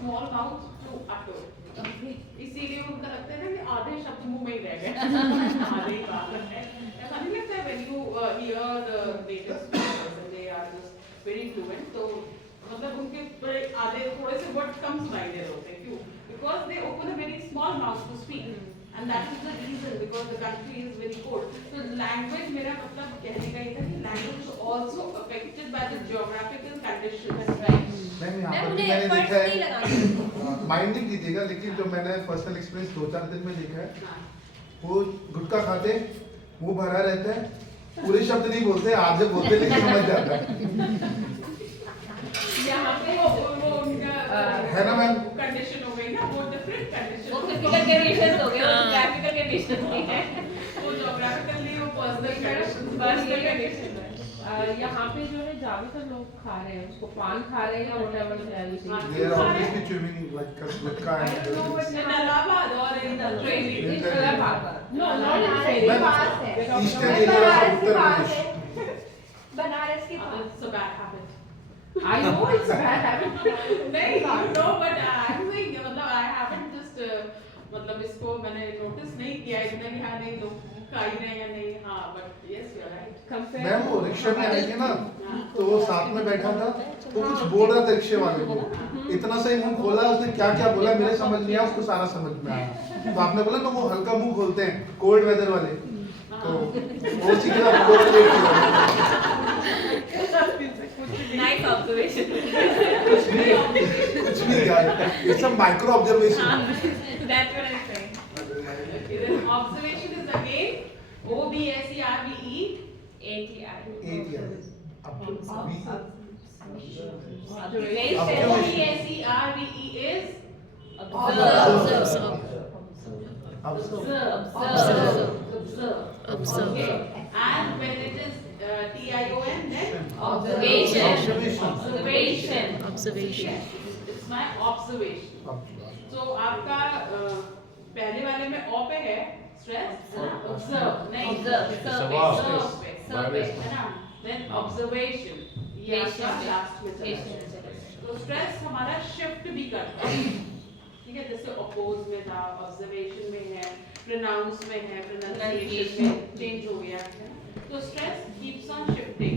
small mouth to utter. इसीलिए उनको लगता है ना कि आधे शब्द मुंह में ही रह गए आधे ही बात है ऐसा नहीं लगता है when you hear the native speakers and they are just very fluent तो मतलब उनके बड़े आधे थोड़े से words कम सुनाई दे रहे होते हैं क्यों because they open a very small mouth to speak and that is the reason because the country is very cold so language मेरा मतलब कहने का ये था कि language is also affected by the geographical conditions right मैंने देखा है माइंड नहीं कीजिएगा लेकिन जो मैंने पर्सनल एक्सपीरियंस 2-4 दिन में देखा है वो गुटखा खाते मुंह भरा रहता है पूरे शब्द नहीं बोलते आधे बोलते लेकिन समझ जाता है यहाँ पे वो उनका है ना मैम कंडीशन हो गई ना वो डिफरेंट कंडीशन वो फिजिकल कंडीशंस हो गए वो ग्राफिकल कंडीशंस नहीं है वो ज्योग्राफिकली वो पर्सनल कंडीशन यहाँ पे जो है ज्यादातर लोग खा रहे हैं उसको पान खा रहे हैं या whatever they are using. they are obviously chewing like gutka and in Allahabad or in the train In Allahabad. No, not in Delhi. Eastern area of Uttar Pradesh Banaras के पास it's a bad habit I know it's a bad habit. नहीं you know but I'm saying मतलब I haven't just मतलब इसको मैंने नोटिस नहीं किया इतना कि हाँ नहीं लोग खा ही रहे हैं या नहीं हाँ but yes you're right ma'am वो रिक्शा में आई थी ना तो वो साथ में बैठा था तो कुछ बोल रहा था रिक्शे वाले को इतना सही मुंह खोला उसने क्या क्या बोला मेरे समझ नहीं आया उसको सारा समझ में आया तो आपने बोला ना वो हल्का मुंह खोलते हैं कोल्ड वेदर वाले तो वो सीखा नाइस ऑब्जर्वेशन कुछ नहीं यार it's a micro observation that's what I am saying then observation is again OBSERVE ATI OBSERVE is observe okay and when it is TION then observation it's my observation so आपका पहले वाले में ओ पे है stress observe नहीं observe है ना then observation ये आपका लास्ट में चला जाएगा तो स्ट्रेस हमारा शिफ्ट भी करता है ठीक है जैसे अपोज में था ऑब्जर्वेशन में है प्रोनाउंस में है प्रोनाउंसिएशन में चेंज हो गया है तो stress keeps on shifting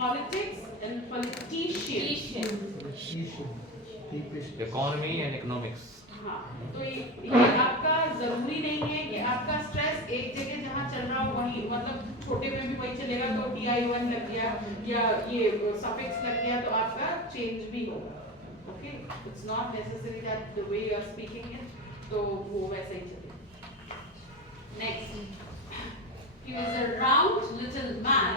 politics and politician economy and economics हाँ तो ये आपका जरूरी नहीं है कि आपका स्ट्रेस एक जगह जहाँ चल रहा हो वहीं मतलब छोटे में भी वही चलेगा तो TION लग गया या ये सफिक्स लग गया तो आपका चेंज भी होगा okay it's not necessary that the way you are speaking it तो वो वैसे ही चलेगा next he was a round little man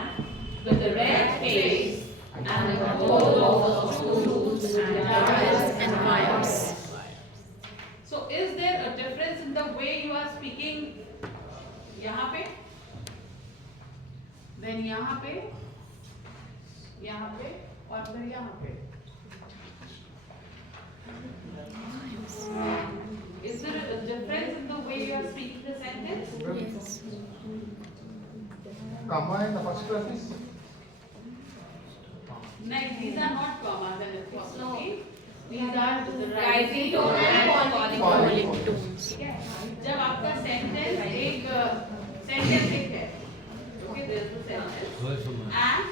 with a red face and a coat of tools and tires and wires. So is there a difference in the way you are speaking यहाँ पे then यहाँ पे और फिर यहाँ पे is there a difference in the way you are speaking the sentence comma and apostrophe no these are not commas and apostrophe these are the rising tone and falling tones ठीक है जब आपका सेंटेंस एक सेंटेंस एक है okay there is the sentence and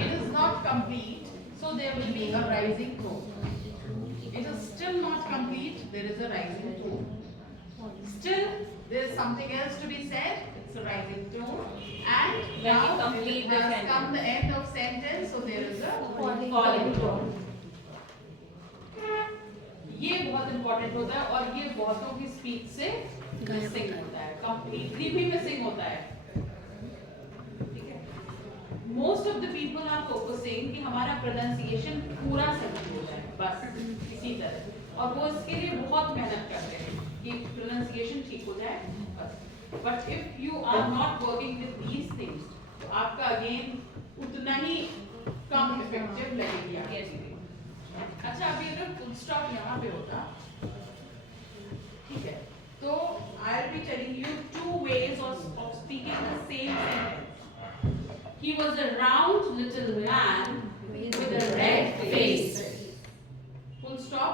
it is not complete so there will be a rising tone it is still not complete there is a rising tone still there is something else to be said it's a rising tone and When you now complete it the has sentence. come the end of sentence so there is a falling tone ये बहुत इंपॉर्टेंट होता है और ये बहुतों की स्पीच से मिसिंग होता है कंप्लीटली भी मिसिंग होता है ठीक है most of the people are focusing कि हमारा प्रोनाउंसिएशन पूरा सही हो जाए बस इसी तरह और वो इसके लिए बहुत मेहनत करते हैं कि प्रोनाउंसिएशन ठीक हो जाए बस but if you are not working with these things तो आपका अगेन उतना ही कम इफेक्टिव लगेगी आपकी speech। अच्छा अभी अगर फुल स्टॉप यहाँ पे होता ठीक है तो I will be telling you two ways of speaking the same sentence he was a round little man with a red face full stop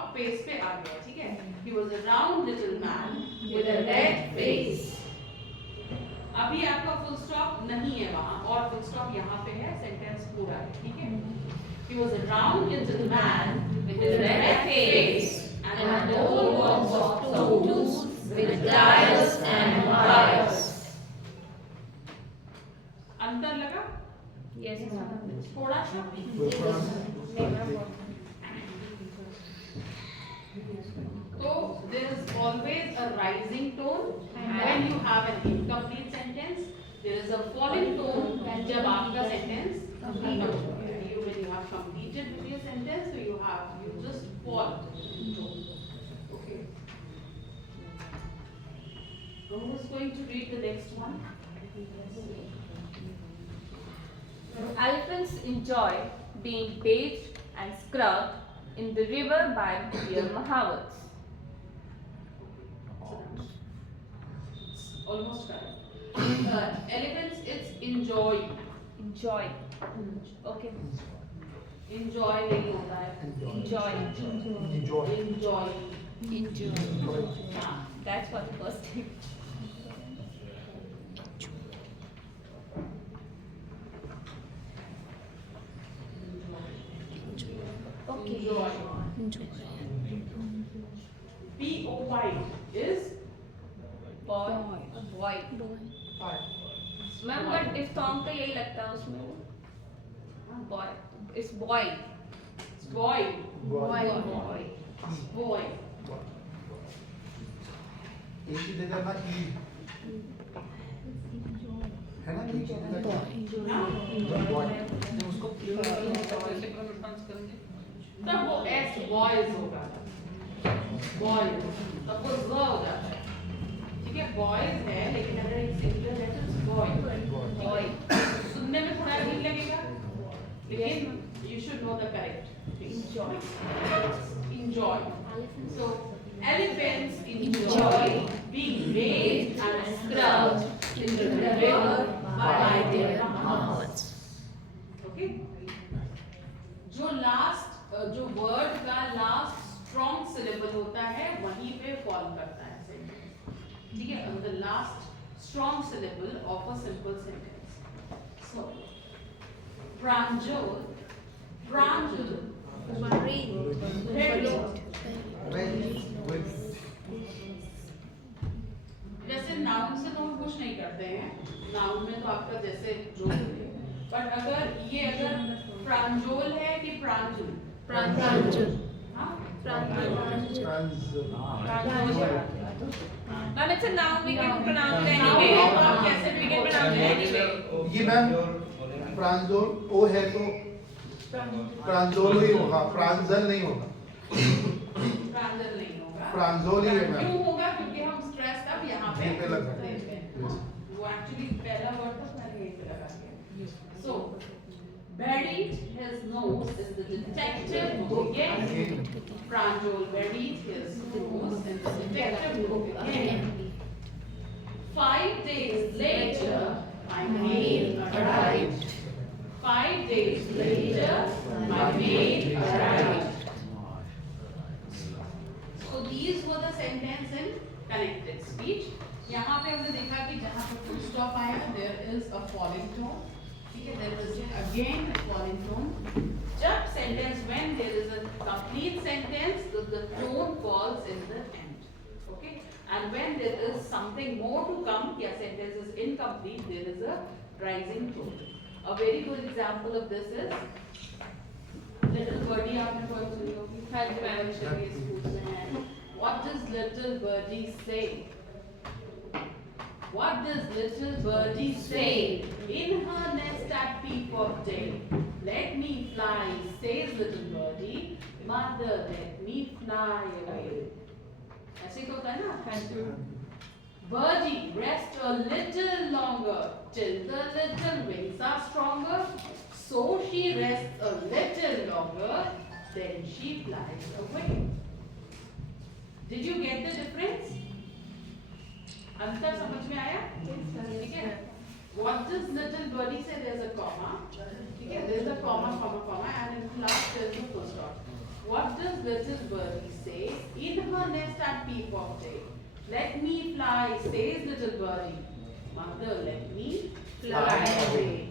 He was a round little man with a red face and a whole box box of of tools tools with dials and wires. अंतर लगा Yes, ma'am. थोड़ा सा तो there is always a rising tone when you have an incomplete sentence. There is a falling tone जब आपका sentence complete हो जाता है. When you have completed with your sentence, so you just fall tone. Okay. Who is going to read the next one? Elephants enjoy being bathed and scrubbed in the river by their Mahavats. Almost correct. Elephants, it's enjoy. Enjoy. Okay. Enjoy नहीं होता है. Enjoy. Enjoy. हाँ. That's for the first thing. Okay. Enjoy. P-O-Y is Boy. Boy. Ma'am but diphthong का यही लगता है उसमें. Boy. It's boy. boy. Boy. Boy. एक ही जगह ना ई है ना, एक ही जगह हाँ? बॉय. तब वो S boys होगा. Boys. तब वो Z हो जाता है. ठीक है, boys है लेकिन अगर एक सिंगुलर है तो it's boy. Boy. सुनने में थोड़ा अजीब लगेगा लेकिन you should know the correct thing. Enjoy. So elephants enjoy being bathed and scrubbed in the river by their Mahavats. Okay. जो word का last strong syllable होता है वहीं पे fall करता है sentence. ठीक है, on the last strong syllable of a simple sentence. So pranjal, जैसे नाउन से तो हम कुछ नहीं करते हैं, नाउन में तो आपका जैसे जो बोले, बट अगर प्रांजोल है कि प्रांजुल? हाँ? Ma'am, it's a noun. We can pronounce it Noun anyway. है तो आप कैसे भी We can बोल pronounce सकते it हैं. anyway. ये मैम प्रांजोल ओ है तो प्रांजोल ही होगा, प्रांजल नहीं होगा. प्रांजल नहीं होगा. प्रांजोल ही है मैम. क्यों होगा? क्योंकि हम स्ट्रेस तब यहाँ पे यहीं पे लगा. देते हैं. वो एक्चुअली पहला वर्ड था, मैंने यहीं पे लगा दिया. So buried his nose in the detective book again. Pranjal buried his nose in the detective book again. 5 days later, my maid arrived. 5 days later, my maid arrived. So these were the sentence in connected speech. यहाँ पे हमने देखा कि जहाँ पे full stop आया, there is a falling tone. ठीक है, there is again a falling tone. जब sentence when there is a complete sentence, the tone falls in the end. Okay, and when there is something more to come, या sentence is incomplete, there is a rising tone. A very good example of this is little birdie. आपने कोई सुनी होगी? हर मैम चलिए स्कूल में है. What does little birdie say? What does little birdie say? In her nest at peep of day. Let me fly, says little birdie. Mother, let me fly away. ऐसे तो होता है ना? Birdie, rest a little longer till the little wings are stronger. So she rests a little longer, then she flies away. Did you get the difference? अंतर समझ में आया? ठीक है? What does little birdie say? There's a comma. ठीक है? There's a comma, and in last there's a full stop. What does little birdie say? In her nest at peep of day. Let me fly, says little birdie. Mother, let me fly away.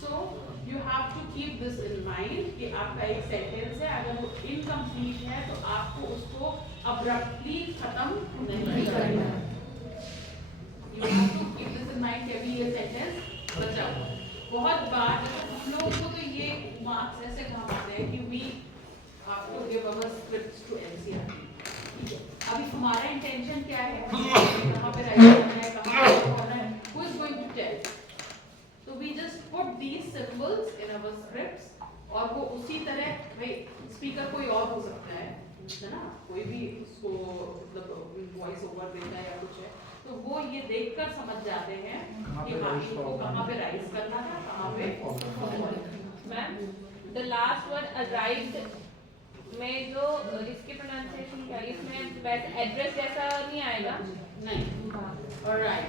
So you have to keep this in mind कि आपका एक सेंटेंस है, अगर वो इनकम्प्लीट है तो आपको उसको अब्रप्टली खत्म नहीं करना है। You have to keep this in mind कि अभी ये सेंटेंस बचा हुआ है। बहुत बार हम लोगों को तो ये मार्क्स ऐसे काम आते हैं कि we have to give our scripts to NCERT। अभी हमारा इंटेंशन क्या है, कहाँ पे राइट करना है, कहाँ पे करना है, who is going to tell? So we just put these symbols in our scripts और वो उसी तरह, भाई स्पीकर कोई और हो सकता है ना, कोई भी उसको मतलब वॉइस ओवर देता है या कुछ है, तो वो ये देखकर समझ जाते हैं कि हाँ इनको कहाँ पे राइज करना था, कहाँ पे ma'am the last one arrived में जो इसकी प्रोनाउंसिएशन क्या है, इसमें वैसे एड्रेस जैसा नहीं आएगा। नहीं। ऑलराइट,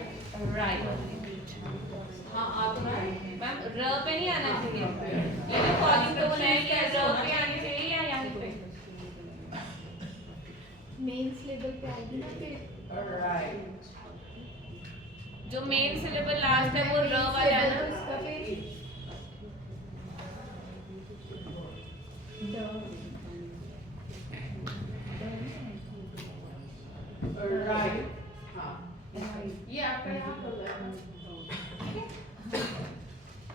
राइट हाँ आ तो रहा है मैम, र पे नहीं आना चाहिए। ये जो कॉलिंग टोन है ये र पे आनी चाहिए या यहाँ पे? मेन लेवल पे आएगी ना फिर। ऑलराइट, जो मेन सिलेबल लास्ट है वो र वाला है ना। उसका फिर ऑलराइट, हाँ ये आपका यहाँ पर है,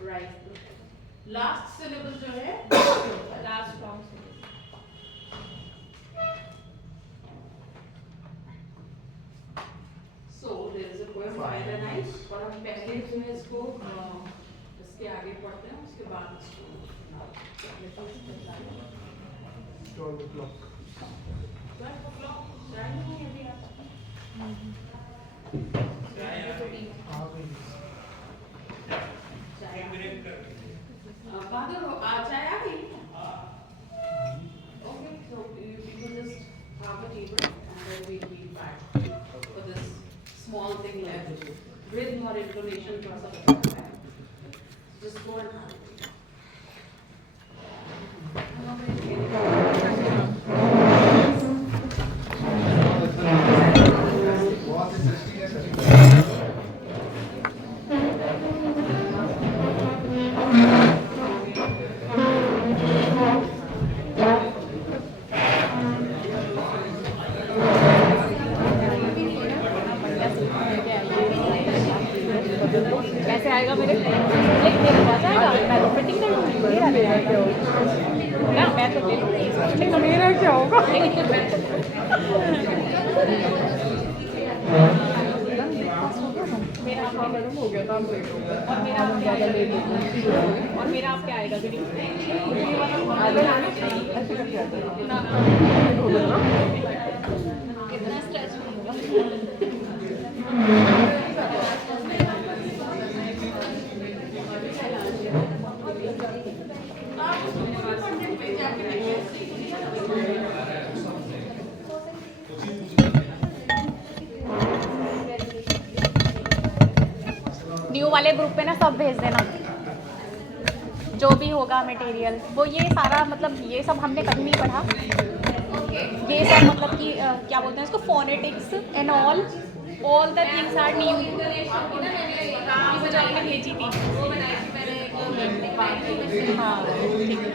राइट। लास्ट सिलेबल जो है लास्ट फॉर्म से So there is a poem Fire and Ice और हम पहले जो है इसको इसके आगे पढ़ते हैं, उसके बाद इसको 12 o'clock। 12 o'clock चाय नहीं है अभी आप? चाय बहादुर हो चाय आ गई? Okay, so you people just have a table and then we'll be back for this small thing left. Rhythm or intonation थोड़ा सा बचा है। Just go and have it. बहुत इंटरेस्टिंग है सर। कैसे आएगा मेरे मेरे पास आएगा, मैं तो फिटिंग नहीं लूँगी, मेरा ले क्या होगा ना, मैं तो ले लूँगी, तो मेरा क्या होगा? मेरा आपका मैडम हो गया काम और मेरा आप क्या आएगा और मेरा आप क्या आएगा कितना स्ट्रेच न्यू वाले ग्रुप पे ना सब भेज देना, जो भी होगा मटेरियल वो। ये सारा मतलब ये सब हमने कभी नहीं पढ़ा, ये सब मतलब कि क्या बोलते हैं इसको, phonetics and all the things are new. जो आपने भेजी थी हाँ ठीक है।